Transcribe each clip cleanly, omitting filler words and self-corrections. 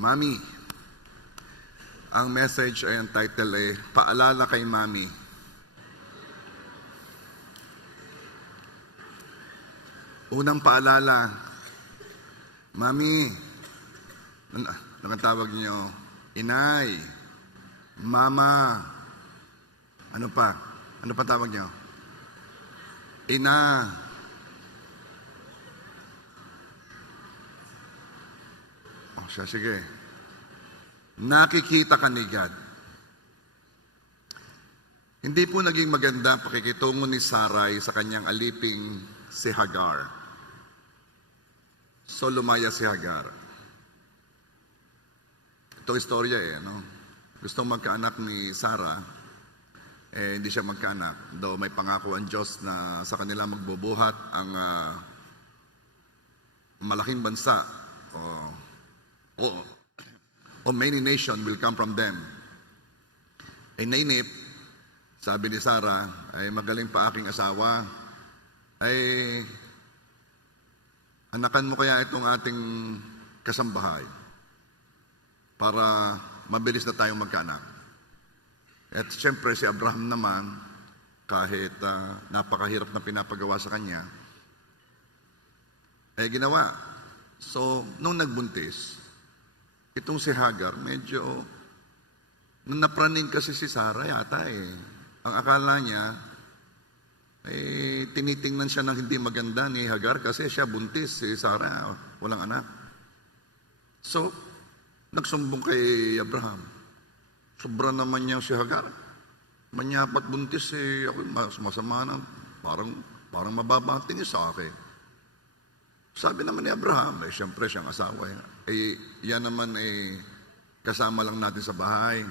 Mami, ang message ay ang title ay Paalala kay Mami. Unang paalala, Mami, ang tawag niyo, Inay, Mama, ano pa? Ano pa tawag niyo? Ina. O siya, sige. Nakikita ka ni God. Hindi po naging maganda ang pakikitungo ni Sarai sa kanyang aliping si Hagar. So lumaya si Hagar. Ito istorya Gusto magkaanak ni Sarah, hindi siya magkaanak. Though may pangako ang Diyos na sa kanila magbubuhat ang malaking bansa o many nation will come from them. Nainip, sabi ni Sarah, ay magaling pa aking asawa, ay anakan mo kaya itong ating kasambahay para mabilis na tayong magkaanak. At siyempre si Abraham naman, kahit napakahirap na pinapagawa sa kanya, ay ginawa. So, nung nagbuntis, itong si Hagar, medyo, nung napraning kasi si Sarah yata ang akala niya, tinitingnan siya ng hindi maganda ni Hagar kasi siya buntis, si Sarah walang anak. So, nagsumbong kay Abraham. Sobra naman niya si Hagar. Manyapat buntis ako masama na, parang mababa ang tingin sa akin. Sabi naman ni Abraham, siyempre siyang asawa. Yan naman kasama lang natin sa bahay.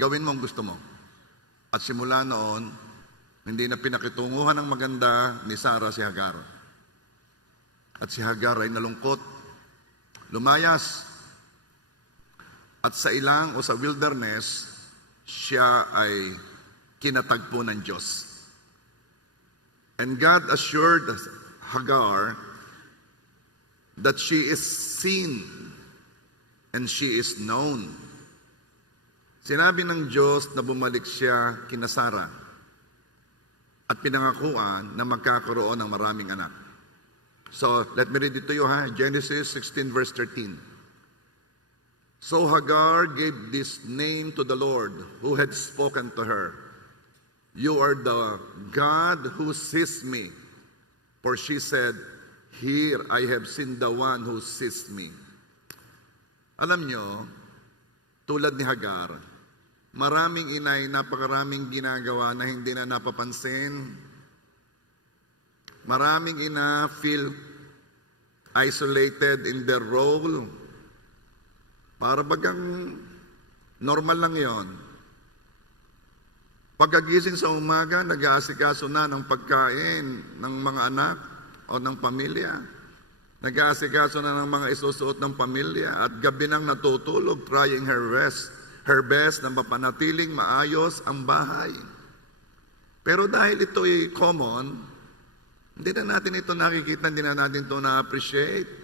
Gawin mo ang gusto mo. At simula noon, hindi na pinakitunguhan ng maganda ni Sarah si Hagar. At si Hagar ay nalungkot, lumayas. At sa ilang o sa wilderness, siya ay kinatagpo ng Diyos. And God assured Hagar that she is seen and she is known. Sinabi ng Diyos na bumalik siya kina Sarah at pinangakuan na magkakaroon ng maraming anak. So, let me read it to you Genesis 16 verse 13. So Hagar gave this name to the Lord who had spoken to her. You are the God who sees me. For she said, Here I have seen the one who sees me. Alam nyo, tulad ni Hagar, maraming inay, napakaraming ginagawa na hindi na napapansin. Maraming ina feel isolated in their role. Para bagang normal lang yon. Pagkagising sa umaga, nag-aasikaso na ng pagkain ng mga anak o ng pamilya. Nag-aasikaso na ng mga isusuot ng pamilya at gabi nang natutulog, trying her best na mapanatiling maayos ang bahay. Pero dahil ito ay common, hindi na natin ito nakikita, hindi na natin ito na-appreciate.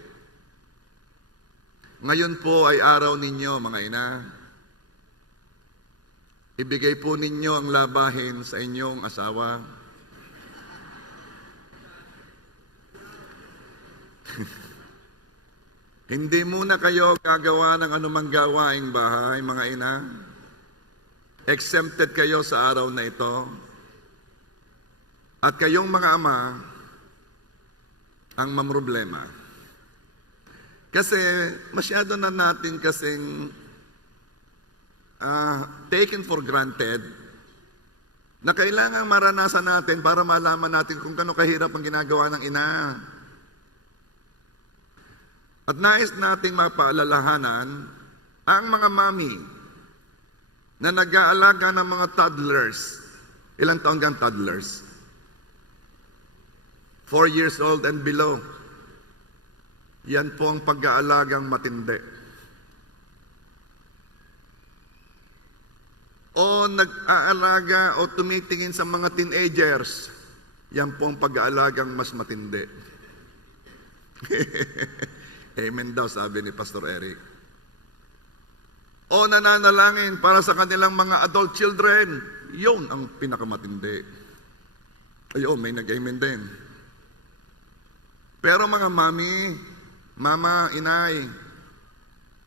Ngayon po ay araw ninyo, mga ina. Ibigay po ninyo ang labahin sa inyong asawa. Hindi muna kayo gagawa ng anumang gawaing bahay, mga ina. Exempted kayo sa araw na ito. At kayong mga ama ang mamroblema. Kasi masyado na natin kasing taken for granted na kailangan maranasan natin para malaman natin kung kano kahirap ang ginagawa ng ina. At nais nating mapaalalahanan ang mga mami na nag-aalaga ng mga toddlers. Ilang taon kang toddlers? 4 years old and below. Yan po ang pag-aalagang matindi. O nag-aalaga o tumitingin sa mga teenagers, yan po ang pag-aalagang mas matindi. Amen daw, sabi ni Pastor Eric. o nananalangin para sa kanilang mga adult children. Yun ang pinakamatindi. Ayun, may nag-amen din. Pero mga mami, mama, inay,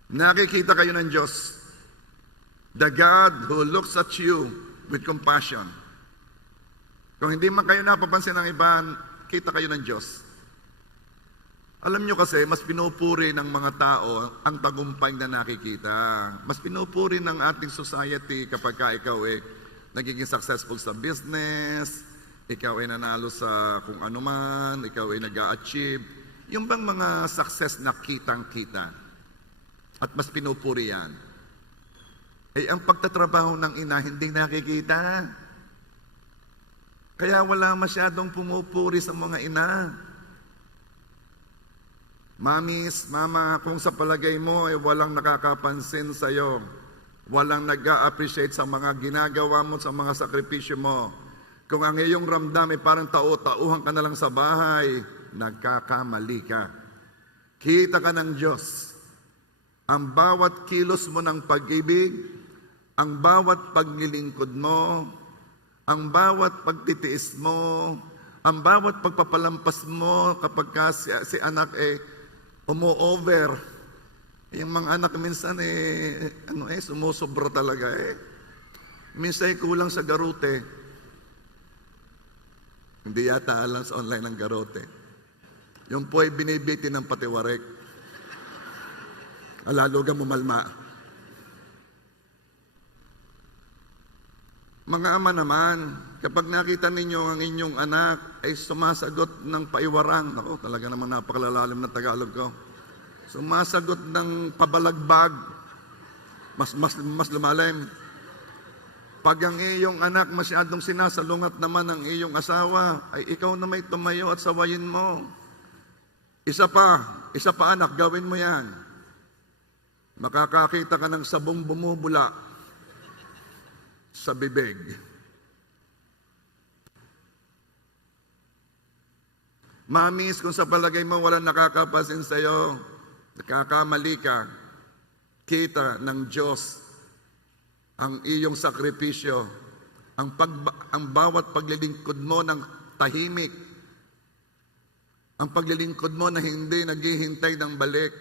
nakikita kayo ng Diyos. The God who looks at you with compassion. Kung hindi man kayo napapansin ng iba, kita kayo ng Diyos. Alam nyo kasi, mas pinupuri ng mga tao ang tagumpay na nakikita. Mas pinupuri ng ating society kapag ka ikaw nagiging successful sa business, ikaw ay nanalo sa kung ano man, ikaw ay nag-a-achieve. Yung bang mga success na kitang-kita. At mas pinupuri yan. Ang pagtatrabaho ng ina hindi nakikita. Kaya wala masyadong pumupuri sa mga ina. Mamis, mama, kung sa palagay mo ay walang nakakapansin sa iyo, walang nag-a-appreciate sa mga ginagawa mo, sa mga sakripisyo mo, kung ang iyong ramdam ay parang tauhan ka na lang sa bahay, nagkakamali ka. Kita ka ng Diyos. Ang bawat kilos mo ng pag-ibig, ang bawat paglilingkod mo, ang bawat pagtitiis mo, ang bawat pagpapalampas mo kapag ka si anak umo-over. Yung mga anak minsan sumusobra talaga Minsan kulang sa garute. Hindi yata alam sa online ng garute. Yung po ay binibiti ng patiwarek. Lalo ka mumalma. Mga ama naman, kapag nakita ninyo ang inyong anak ay sumasagot ng paiwarang, ako talaga naman napakalalalim na Tagalog ko, sumasagot ng pabalagbag, mas lumalim. Pag ang iyong anak masyadong sinasalungat naman ng iyong asawa, ay ikaw na may tumayo at sawayin mo. Isa pa anak, gawin mo yan. Makakakita ka ng sabong bumubula sa bibig. Mamis, kung sa palagay mo walang nakakapansin sa iyo, nakakamali ka. Kita ng Diyos ang iyong sakripisyo, ang bawat paglilingkod mo ng tahimik, ang paglilingkod mo na hindi naghihintay ng balik,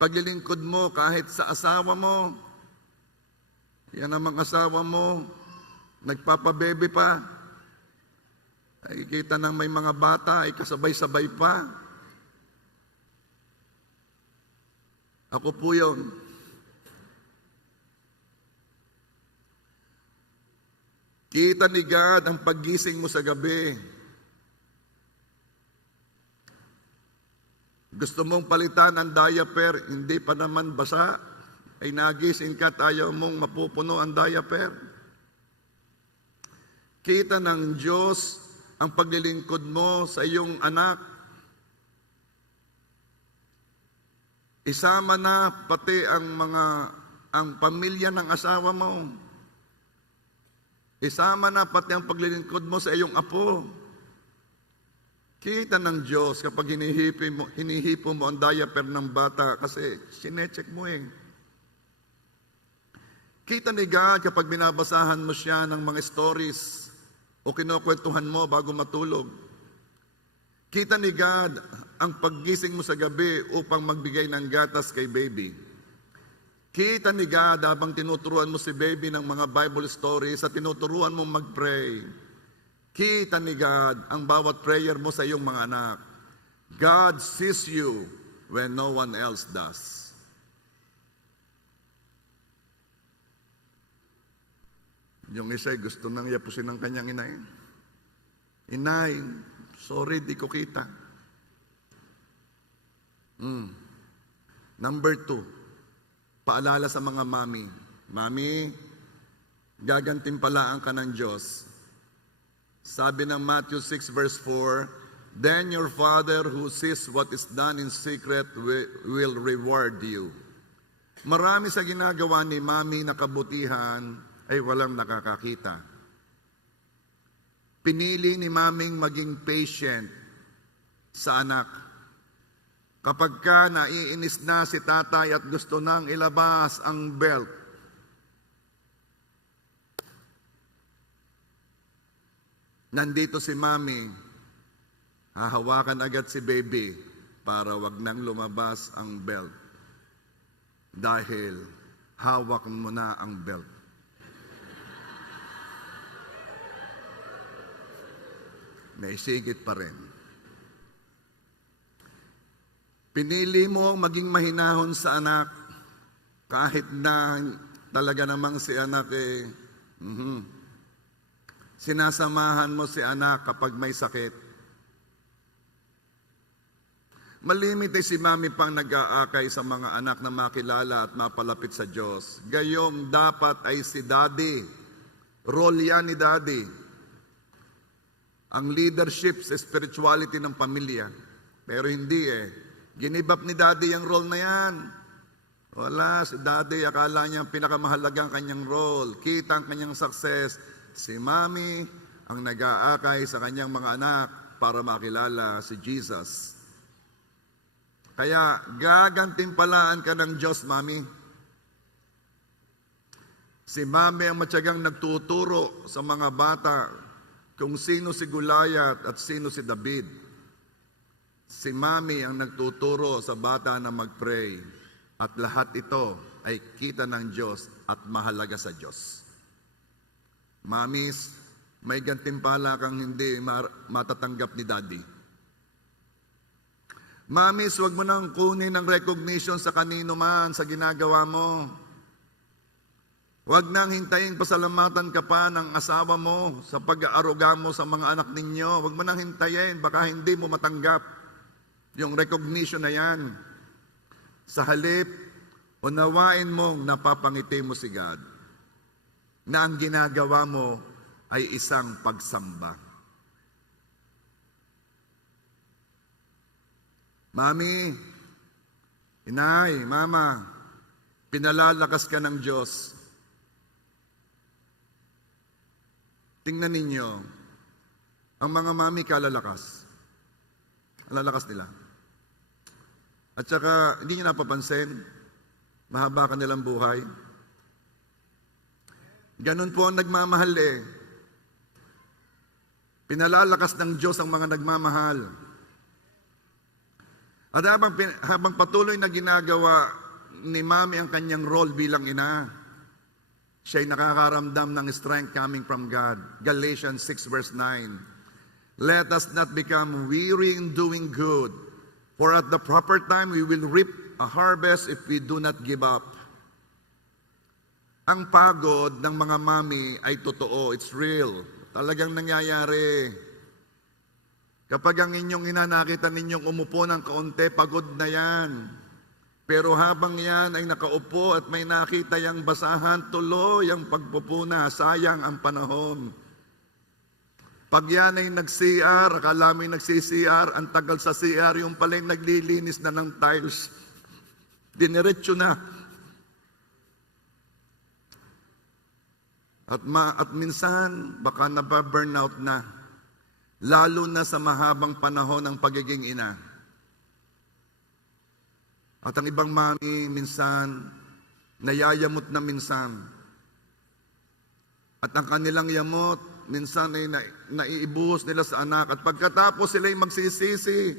paglilingkod mo kahit sa asawa mo. Yan namang asawa mo, nagpapabebe pa. Ay kita na may mga bata, ay kasabay-sabay pa. Ako po yun. Kita ni God ang paggising mo sa gabi. Gusto mong palitan ang diaper, hindi pa naman basa. Ay nagising ka, tayo mong mapupuno ang diaper. Kita ng Diyos ang paglilingkod mo sa iyong anak. Isama na pati ang pamilya ng asawa mo. Isama na pati ang paglilingkod mo sa iyong apo. Kita ng Diyos kapag hinihipo mo ang diaper ng bata kasi sinecheck mo Kita ni God kapag binabasahan mo siya ng mga stories o kinukwentuhan mo bago matulog. Kita ni God ang paggising mo sa gabi upang magbigay ng gatas kay baby. Kita ni God habang tinuturuan mo si baby ng mga Bible stories at tinuturuan mo mag-pray. Kita ni God ang bawat prayer mo sa iyong mga anak. God sees you when no one else does. Yung isa gusto nang yapusin ng kanyang inay. Inay, sorry, di ko kita. Number 2, paalala sa mga mami. Mami, gagantimpalaan ka ng Diyos. Sabi ng Matthew 6 verse 4, then your Father who sees what is done in secret will reward you. Marami sa ginagawa ni mami na kabutihan ay walang nakakakita. Pinili ni maming maging patient sa anak. Kapag ka naiinis na si tatay at gusto nang ilabas ang belt, nandito si mami, hahawakan agad si baby para wag nang lumabas ang belt. Dahil hawak mo na ang belt. Naisigit pa rin. Pinili mo maging mahinahon sa anak kahit na talaga namang si anak sinasamahan mo si anak kapag may sakit. Malimit ay si mami pang nag-aakay sa mga anak na makilala at mapalapit sa Diyos. Gayong dapat ay si daddy. Role yan ni daddy. Ang leadership sa spirituality ng pamilya. Pero hindi Ginibap ni daddy ang role na yan. Wala, si daddy akala niya pinakamahalagang kanyang role. Kita ang kanyang success. Si mami ang nag-aakay sa kanyang mga anak para makilala si Jesus. Kaya gagantimpalaan ka ng Diyos, mami. Si mami ang matyagang nagtuturo sa mga bata kung sino si Goliath at sino si David. Si mami ang nagtuturo sa bata na mag-pray. At lahat ito ay kita ng Diyos at mahalaga sa Diyos. Mamis, may gantimpala kang hindi matatanggap ni Daddy. Mamis, huwag mo nang kunin ng recognition sa kanino man sa ginagawa mo. Huwag nang hintayin pasalamatan ka pa ng asawa mo sa pag-aaruga mo sa mga anak ninyo. Huwag mo nang hintayin, baka hindi mo matanggap yung recognition na yan. Sa halip, unawain mong napapangiti mo si God na ang ginagawa mo ay isang pagsamba. Mami, inay, mama, pinalalakas ka ng Diyos. Tingnan ninyo, ang mga mami kalalakas. Ang lalakas nila. At saka, hindi nyo napapansin, mahaba kanilang buhay. Ganun po ang nagmamahal Pinalalakas ng Diyos ang mga nagmamahal. At habang patuloy na ginagawa ni mami ang kanyang role bilang ina, siya'y nakakaramdam ng strength coming from God. Galatians 6 verse 9. Let us not become weary in doing good, for at the proper time we will reap a harvest if we do not give up. Ang pagod ng mga mami ay totoo, it's real. Talagang nangyayari. Kapag ang inyong ina nakita ninyong umupo ng kaunti, pagod na yan. Pero habang yan ay nakaupo at may nakita yang basahan, tuloy ang pagpupuna, sayang ang panahon. Pag yan ay nag-CR, akala mo yung nagsi-CR, ang tagal sa CR, yung pala yung naglilinis na ng tiles. Diniretso na. At minsan, baka nababurnout na. Lalo na sa mahabang panahon ng pagiging ina. At ang ibang mami, minsan, nayayamot na minsan. At ang kanilang yamot, minsan ay naiibuhos nila sa anak. At pagkatapos sila'y magsisisi,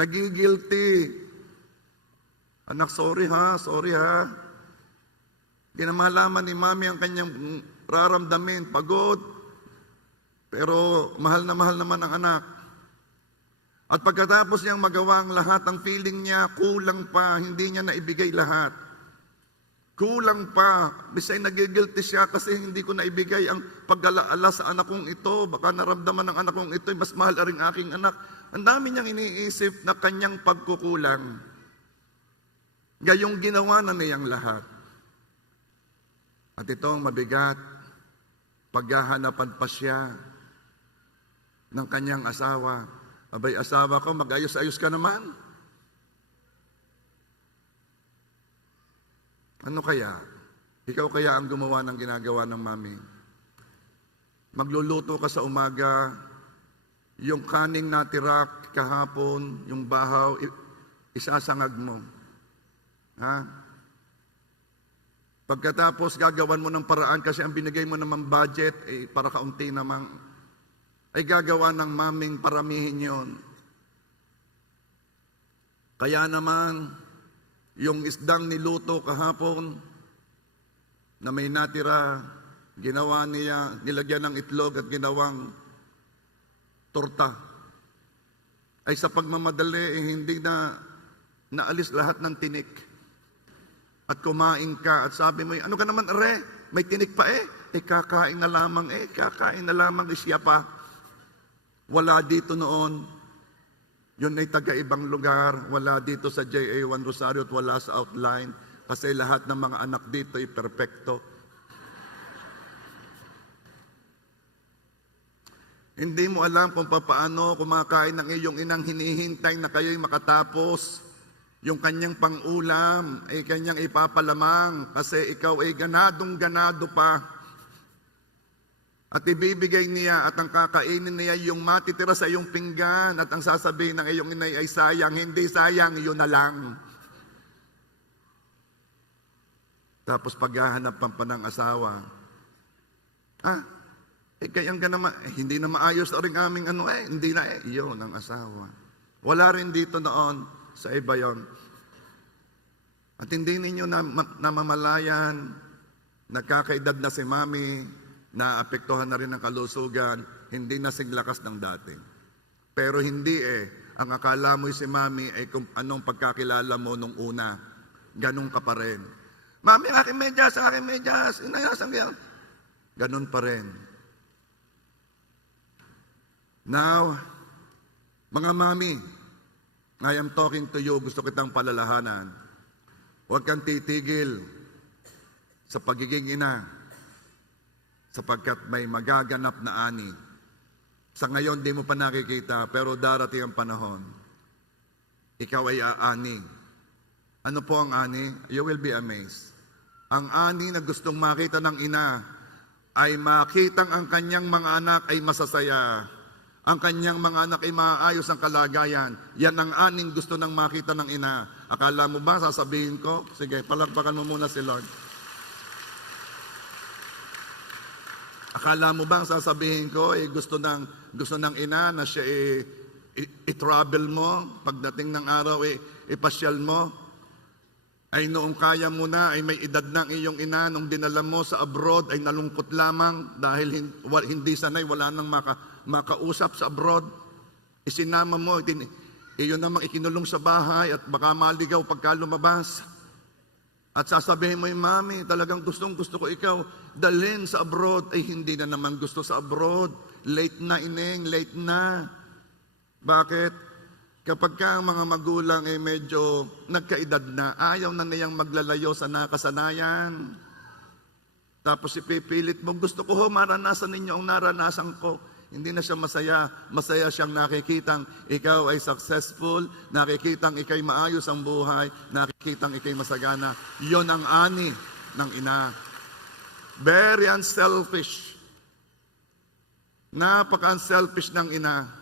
nagigilty. Anak, sorry ha. Hindi na malaman ni mami ang kanyang raramdamin, pagod. Pero mahal na mahal naman ang anak. At pagkatapos niyang magawa ang lahat, ang feeling niya, kulang pa, hindi niya naibigay lahat. Kulang pa. Bisay nagigilty siya kasi hindi ko naibigay ang pag-alaala sa anak kong ito. Baka naramdaman ng anak kong ito, mas mahal rin aking anak. Ang dami niyang iniisip na kanyang pagkukulang. Gayong ginawa na niyang lahat. At itong mabigat, paghahanapan pa siya ng kanyang asawa. Abay, asawa ko, mag-ayos-ayos ka naman. Ano kaya? Ikaw kaya ang gumawa ng ginagawa ng mami? Magluluto ka sa umaga, yung kaning natira kahapon, yung bahaw, isasangag mo. Ha? Pagkatapos gagawan mo ng paraan kasi ang binigay mo naman budget, para kaunti namang, ay gagawa ng maming paramihin yon. Kaya naman, yung isdang niluto kahapon, na may natira, ginawa niya, nilagyan ng itlog at ginawang torta. Ay sa pagmamadali, hindi na naalis lahat ng tinik. At kumain ka at sabi mo, ano ka naman, are? May tinik pa kakain na lamang kakain na lamang siya pa. Wala dito noon. Yun ay taga-ibang lugar. Wala dito sa JA1 Rosario at wala sa outline. Kasi lahat ng mga anak dito ay perpekto. Hindi mo alam kung paano kumakain ng iyong inang hinihintay na kayo'y makatapos. Yung kanyang pang-ulam ay kanyang ipapalamang kasi ikaw ay ganadong-ganado pa. At ibibigay niya at ang kakainin niya yung matitira sa iyong pinggan at ang sasabihin ng iyong inay ay sayang. Hindi sayang, yun na lang. Tapos paghahanap pa ng asawa. Kayang naman, hindi na maayos na rin aming hindi na yun ang asawa. Wala rin dito noon. Sa iba yun. At hindi ninyo namamalayan, nagkakaedad na si mami, naapektuhan na rin ang kalusugan, hindi na siglakas ng dati. Pero hindi ang akala mo si mami ay kung anong pagkakilala mo nung una. Ganun ka pa rin. Mami, aking medyas, inayasan yan. Ganun pa rin. Now, mga mami, I am talking to you, gusto kitang palalahanan. Huwag kang titigil sa pagiging ina sapagkat may magaganap na ani. Sa ngayon, di mo pa nakikita, pero darating ang panahon. Ikaw ay aani. Ano po ang ani? You will be amazed. Ang ani na gustong makita ng ina ay makitang ang kanyang mga anak ay masasaya. Ang kanyang mga anak ay maayos ang kalagayan. Yan ang aning gusto nang makita ng ina. Akala mo ba, sasabihin ko? Sige, palakpakan mo muna si Lord. Akala mo ba, sasabihin ko, gusto ng ina na siya i-travel mo, pagdating ng araw, ipasyal mo? Ay noong kaya mo na, ay may edad na ang iyong ina, nung dinala mo sa abroad, ay nalungkot lamang dahil hindi sanay, wala nang makausap sa abroad. Isinama mo, iyon namang ikinulong sa bahay at baka maligaw pagka lumabas. At sasabihin mo, mami, talagang gusto ko ikaw dalhin sa abroad. Ay hindi na naman gusto sa abroad. Late na ineng, late na. Bakit? Kapag ka ang mga magulang ay medyo nagkaedad na, ayaw na niyang maglalayo sa nakasanayan. Tapos ipipilit mo, gusto ko maranasan ninyo ang naranasan ko. Hindi na siya masaya. Masaya siyang nakikitang ikaw ay successful, nakikitang ikay maayos ang buhay, nakikitang ikay masagana. Yon ang ani ng ina. Very unselfish. Napaka-unselfish ng ina.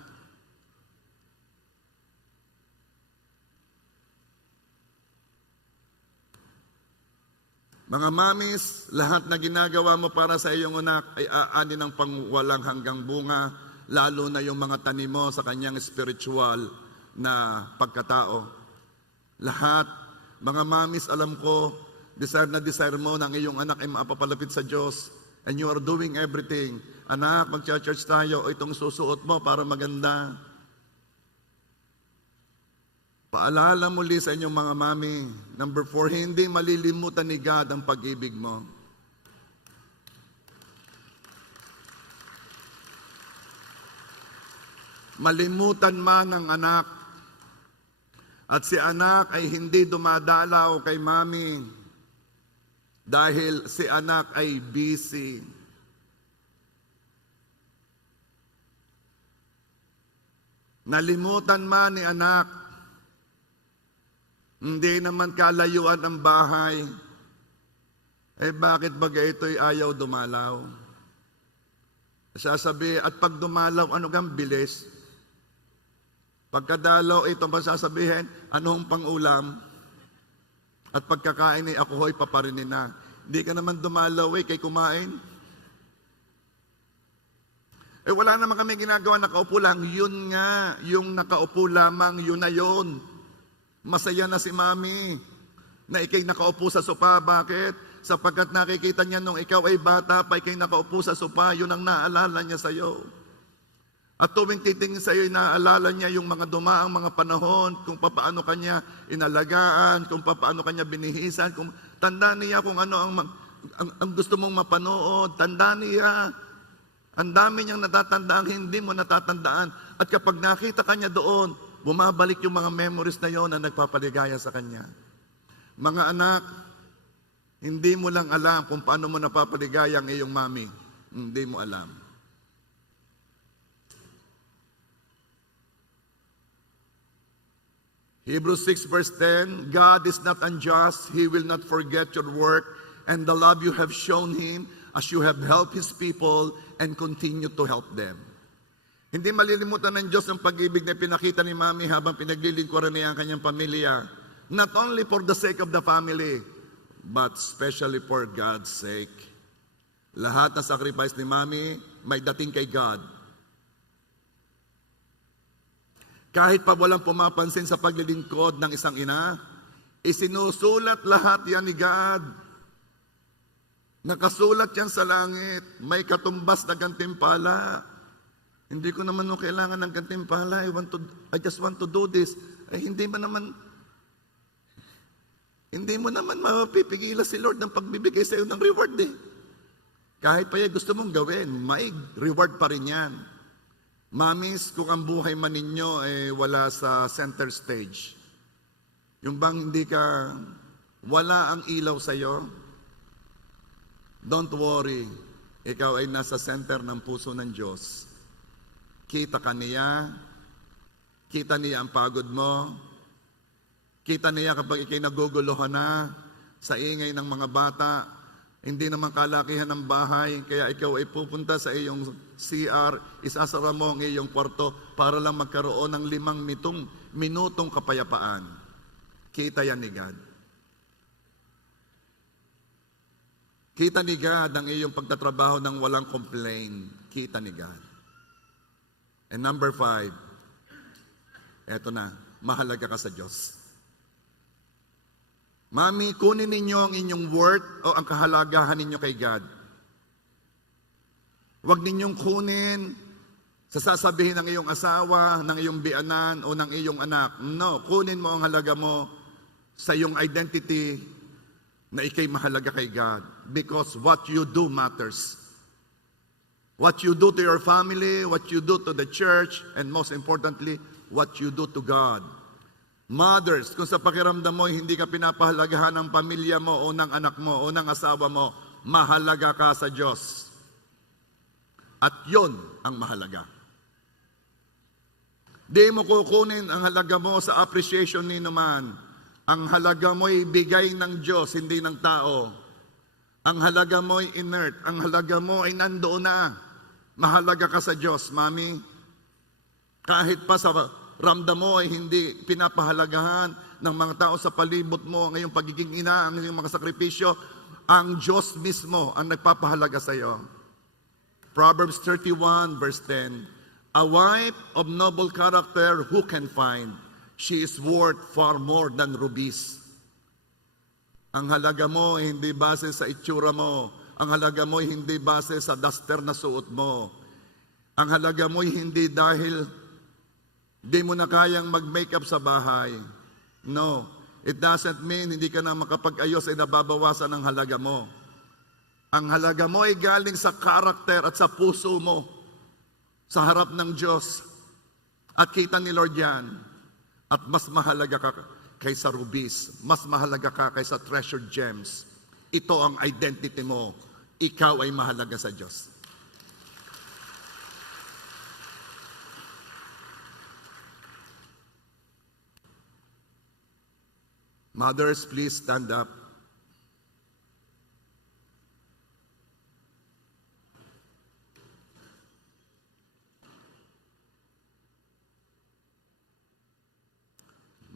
Mga mamis, lahat na ginagawa mo para sa iyong anak ay aani ng pangwalang hanggang bunga, lalo na yung mga tanim mo sa kanyang spiritual na pagkatao. Lahat, mga mamis, alam ko, desire na desire mo ng iyong anak ay mapapalapit sa Diyos, and you are doing everything. Anak, mag-church tayo, o itong susuot mo para maganda. Paalala muli sa inyong mga mami. Number 4, hindi malilimutan ni God ang pag-ibig mo. Malimutan man ng anak at si anak ay hindi dumadalaw kay mami dahil si anak ay busy. Nalimutan man ni anak, hindi naman kalayuan ang bahay. Bakit baga ito'y ayaw dumalaw? Sasabi, at pag dumalaw, ano kang bilis? Pagkadalaw, ito ba sasabihin, anong pang-ulam? At pagkakain ako ho'y paparinin na. Hindi ka naman dumalaw kay kumain. Wala naman kami ginagawa, nakaupo lang. Yun nga, yung nakaupo lamang, yun na yun. Masaya na si Mami na ikay nakaupo sa sopa. Bakit? Sapagkat nakikita niya nung ikaw ay bata pa, ikay nakaupo sa sopa, yun ang naalala niya sa'yo. At tuwing titingin sa'yo, inaalala niya yung mga dumaang mga panahon, kung paano kanya inalagaan, kung paano kanya binihisan, kung tandaan niya kung ano ang gusto mong mapanood, tandaan niya. Ang dami niyang natatandaan, hindi mo natatandaan. At kapag nakita kanya doon, bumabalik yung mga memories na yon na nagpapaligaya sa kanya. Mga anak, hindi mo lang alam kung paano mo napapaligaya ang iyong mami. Hindi mo alam. Hebrews 6 verse 10, God is not unjust. He will not forget your work and the love you have shown Him as you have helped His people and continue to help them. Hindi malilimutan ng Diyos ang pag-ibig na pinakita ni Mami habang pinaglilingkuran niya ang kanyang pamilya. Not only for the sake of the family, but especially for God's sake. Lahat ng sacrifice ni Mami may dating kay God. Kahit pa walang pumapansin sa paglilingkod ng isang ina, isinusulat lahat yan ni God. Nakasulat yan sa langit. May katumbas na gantimpala. Hindi ko naman kailangan ng gantimpala. I just want to do this. Hindi mo naman mapipigilan si Lord ng pagbibigay sa iyo ng reward Kahit pa yan gusto mong gawin, may reward pa rin yan. Mamis, kung ang buhay man ninyo wala sa center stage, yung bang wala ang ilaw sa iyo, don't worry, ikaw ay nasa center ng puso ng Diyos. Kita ka niya, kita niya ang pagod mo, kita niya kapag ikay naguguluhan na sa ingay ng mga bata, hindi naman kalakihan ng bahay, kaya ikaw ay pupunta sa iyong CR, isasara mo ang iyong kwarto para lang magkaroon ng 5 minutong kapayapaan. Kita yan ni God. Kita ni God ang iyong pagtatrabaho ng walang complain. Kita ni God. And number 5, eto na, mahalaga ka sa Diyos. Mami, kunin ninyo ang inyong worth o ang kahalagahan ninyo kay God. Huwag ninyong kunin sa sasabihin ng iyong asawa, ng iyong bianan o ng iyong anak. No, kunin mo ang halaga mo sa iyong identity na ikay mahalaga kay God. Because what you do matters. What you do to your family, what you do to the church, and most importantly, what you do to God. Mothers, kung sa pakiramdam mo hindi ka pinapahalagahan ng pamilya mo o ng anak mo o ng asawa mo, mahalaga ka sa Diyos. At yon ang mahalaga. Di mo kukunin ang halaga mo sa appreciation ni naman. Ang halaga mo ay bigay ng Diyos, hindi ng tao. Ang halaga mo ay inert. Ang halaga mo ay nandoon na. Mahalaga ka sa Diyos, Mami. Kahit pa sa ramdam mo ay hindi pinapahalagahan ng mga tao sa palibot mo ang iyong pagiging ina, ang iyong mga sakripisyo, ang Diyos mismo ang nagpapahalaga sa iyo. Proverbs 31 verse 10, a wife of noble character who can find? She is worth far more than rubies. Ang halaga mo ay hindi base sa itsura mo. Ang halaga mo ay hindi base sa duster na suot mo. Ang halaga mo ay hindi dahil di mo na kayang mag-makeup sa bahay. No, it doesn't mean hindi ka na makapag-ayos ay nababawasan ang halaga mo. Ang halaga mo ay galing sa karakter at sa puso mo sa harap ng Diyos. At kita ni Lord yan. At mas mahalaga ka kaysa rubies. Mas mahalaga ka kaysa treasured gems. Ito ang identity mo. Ikaw ay mahalaga sa Diyos. Mothers, please stand up.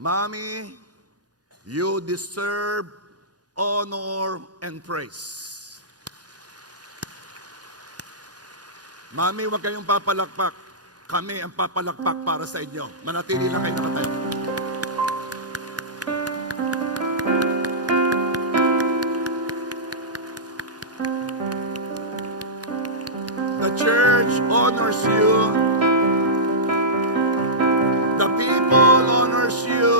Mommy, you deserve honor and praise. Mami, huwag kayong papalakpak. Kami ang papalakpak para sa inyo. Manatili lang kayo nakatayo. The church honors you. The people honors you.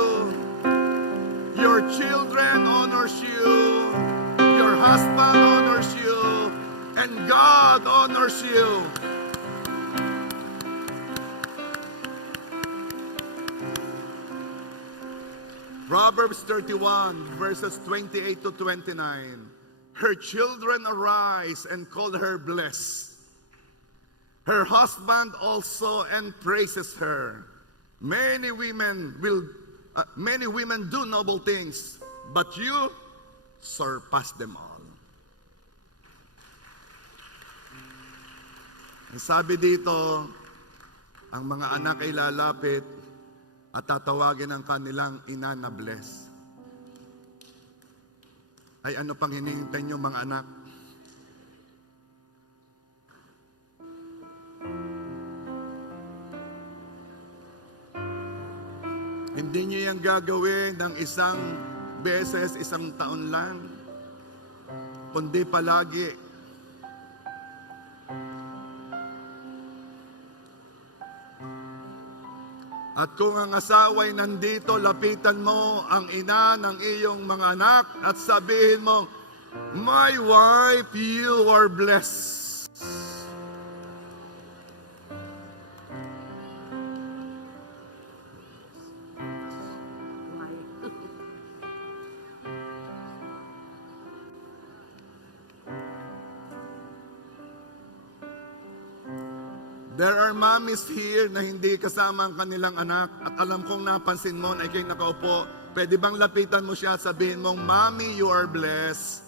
Your children honors you. Your husband honors you. And God honors you. Proverbs 31, verses 28 to 29. Her children arise and call her blessed. Her husband also and praises her. Many women do noble things, but you surpass them all. Ang sabi dito, ang mga anak ay lalapit at tatawagin ang kanilang ina na bless. Ay ano pang hinihintay nyo mga anak? Hindi nyo yan gagawin ng isang beses, isang taon lang, kundi palagi. At kung ang asawa'y nandito, lapitan mo ang ina ng iyong mga anak at sabihin mo, "My wife, you are blessed." There are mommies here na hindi kasama ang kanilang anak at alam kong napansin mo na ikay nakaupo. Pwede bang lapitan mo siya at sabihin mong, "Mommy, you are blessed."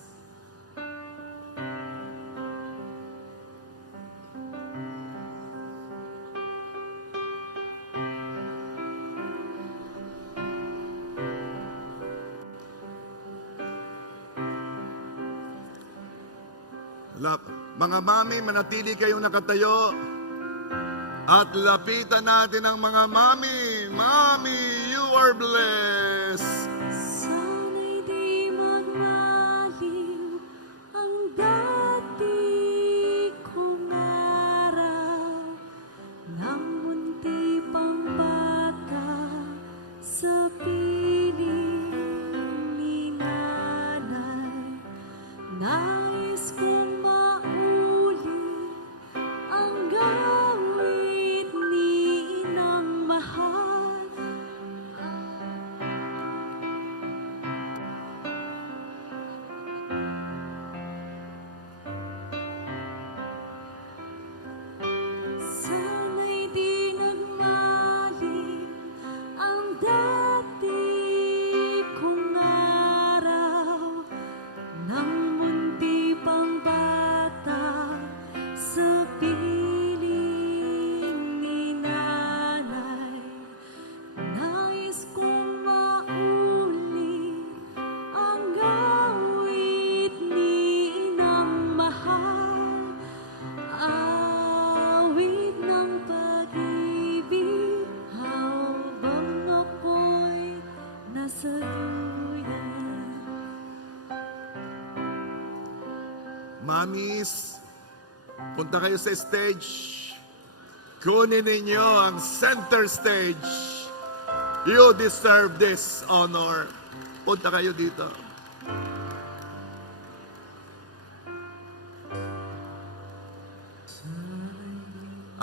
Mga mami, manatili kayong nakatayo. At lapitan natin ang mga mami. Mami, you are blessed. Sana'y di magmahil ang dati kong araw nang munti pang bata sa piling ni nanay. Nais kong mauli ang gawit ni inang mahal. Sana'y di nagmahil ang dati kong araw nang munti pang bata sa piling ni nanay. Nais kong mauli ang gawit ni inang mahal. Awit ng pag-ibig habang ako'y nasa duyan. Mamis, punta kayo sa stage. Kunin ninyo ang center stage. You deserve this honor. Punta kayo dito.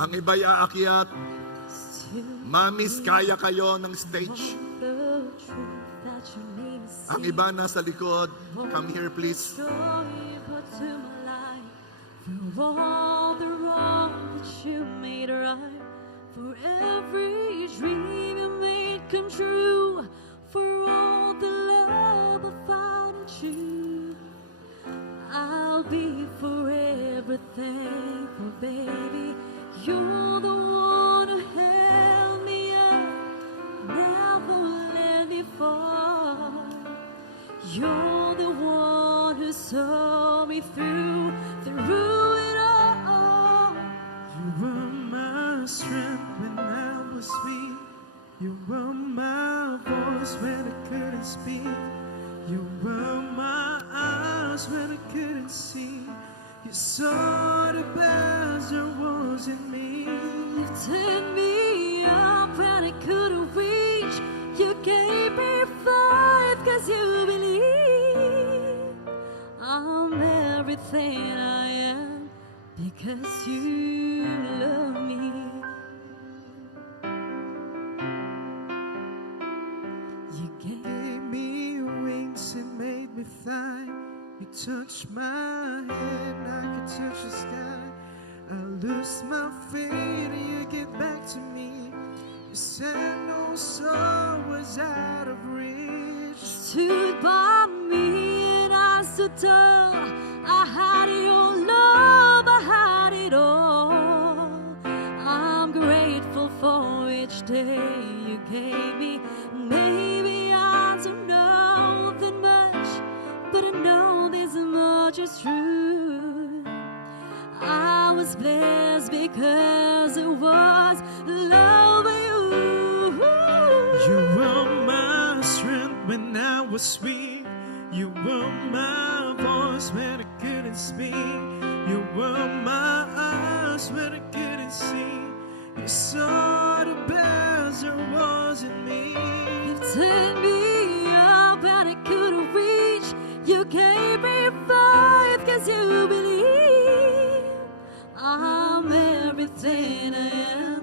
Ang iba'y aakyat. Mamis, kaya kayo ng stage. The truth that you made me see. Ang iba nasa likod. Come here, please. Story brought to my life through all the wrong that you made right, for every dream you made come true, for all the love I found in you. I'll be forever thankful, baby. You're the one who held me up, never let You're the one who saw me through it all. You were my strength when I was weak. You were my voice when I couldn't speak. You were my eyes when I couldn't see. You saw the best there was in me. Lifted me up when I couldn't reach. You gave me faith 'cause you believe. I'm everything I am because you love me. You Gave me wings and made me fly. You touched my hand, I could touch the sky. I lose my faith and you get back to me. You said no soul was out of reach. stood by me and I stood tall. I had your love, I had it all. I'm grateful for each day you gave me. Maybe I don't know that much, but I know this much is true. I was blessed because it was love of you. You were my strength when I was weak. You were my voice when I couldn't speak. You were my eyes when I couldn't see. You saw the best there was in me. Lifted me up and I couldn't reach. You gave me faith 'cause you believe. I'm everything I am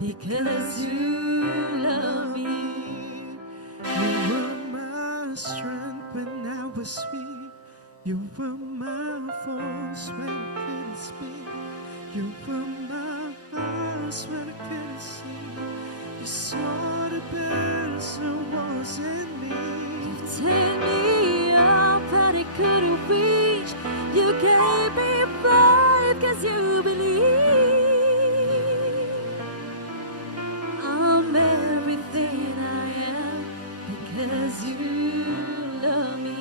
because you love me. You were my strength when I was weak. You were my voice when I couldn't speak. You were my eyes when I couldn't see. You saw the best there was in me. Lifted me up and I couldn't reach. You gave me faith 'cause you believe. I'm everything I am because you love me.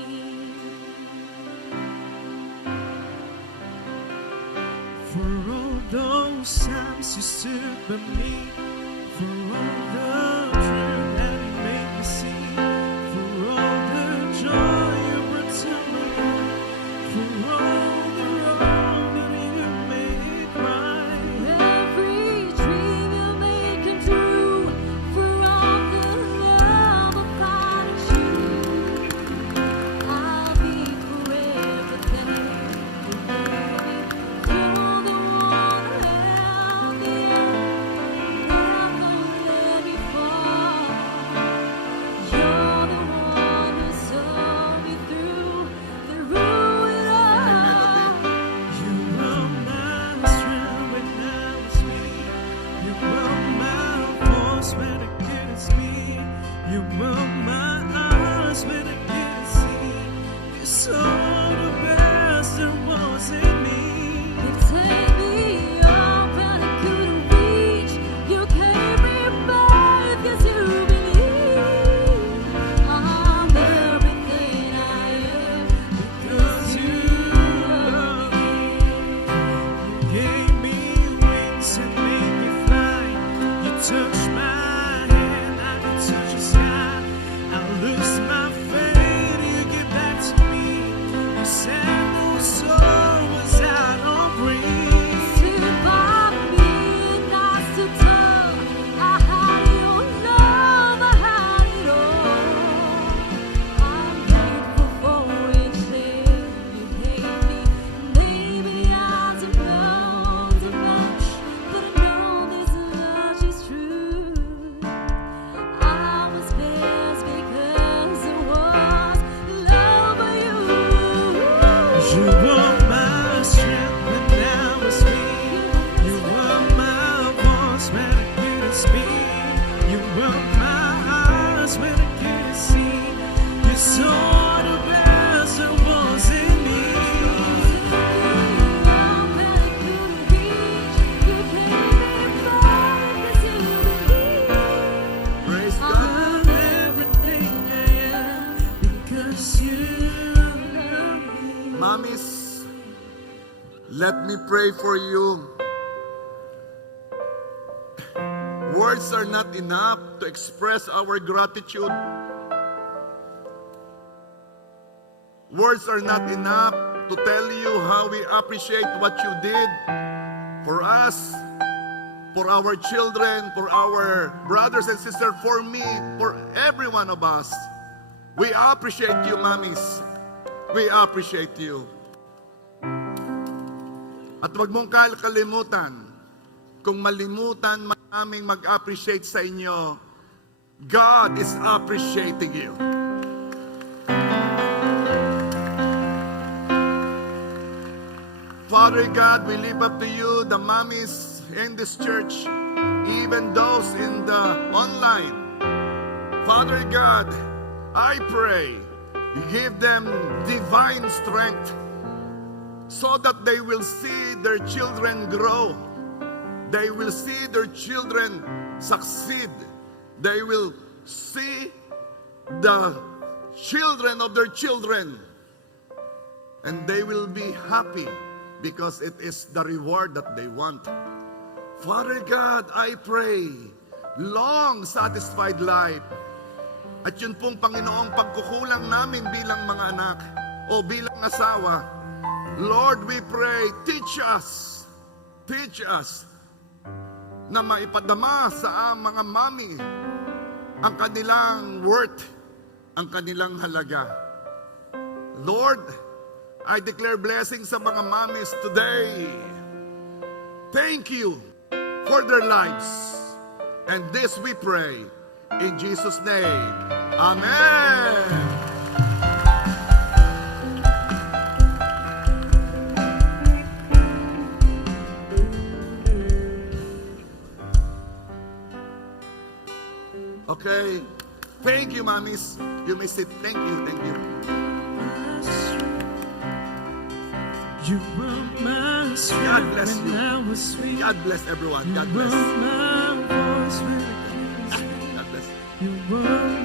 For all those times you stood by me, for all the truth that you made me see, for all the joy you brought to my life, for all the wrong that you made right. Every dream you made come true. For all the love I found in you, I'll be forever thankful. You're the one who held me up, never let me fall. You're the one who saw me through it all. You were my strength when I was weak. You were my voice when I couldn't speak. You were my eyes when I couldn't see. You saw the best there was in me. Lifted me up and I couldn't reach. You gave me faith 'cause you believe. I'm everything I am Because you love me. You gave me wings and made me fly. You touched my hand, I could touch the sky. I lose my faith, you get back to me. You said no soul was out of reach. stood by me and I stood tall. I had your love, I had it all. I'm grateful for each day you gave me. Maybe I don't know too much, but I know this much is true. I was blessed because it was love of you. You were my strength when I was weak. You were my voice when I couldn't speak. You were my eyes when I couldn't see. You saw the best there was in me. Praise God. I'm everything I am because you Mommies, let me pray for you. Words are not enough to express our gratitude. Words are not enough to tell you how we appreciate what you did for us, for our children, for our brothers and sisters, for me, for every one of us. We appreciate you, mommies. We appreciate you. At wag mong kalimutan, kung malimutan man naming mag-appreciate sa inyo, God is appreciating you. Father God, we lift up to you the mommies in this church, even those in the online. Father God, I pray, give them divine strength so that they will see their children grow. They will see their children succeed. They will see the children of their children. And they will be happy because it is the reward that they want. Father God, I pray, long satisfied life. At yun pong Panginoong pagkukulang namin bilang mga anak o bilang asawa. Lord, we pray, teach us na maipadama sa mga mami ang kanilang worth, ang kanilang halaga. Lord, I declare blessings sa mga mommies today. Thank you for their lives. And this we pray in Jesus' name. Amen. Okay. Thank you, mommies. You may sit. Thank you. Thank you. You were my strength God bless you. when I was weak. God bless everyone. God You bless. were my voice when I couldn't speak. God bless. You were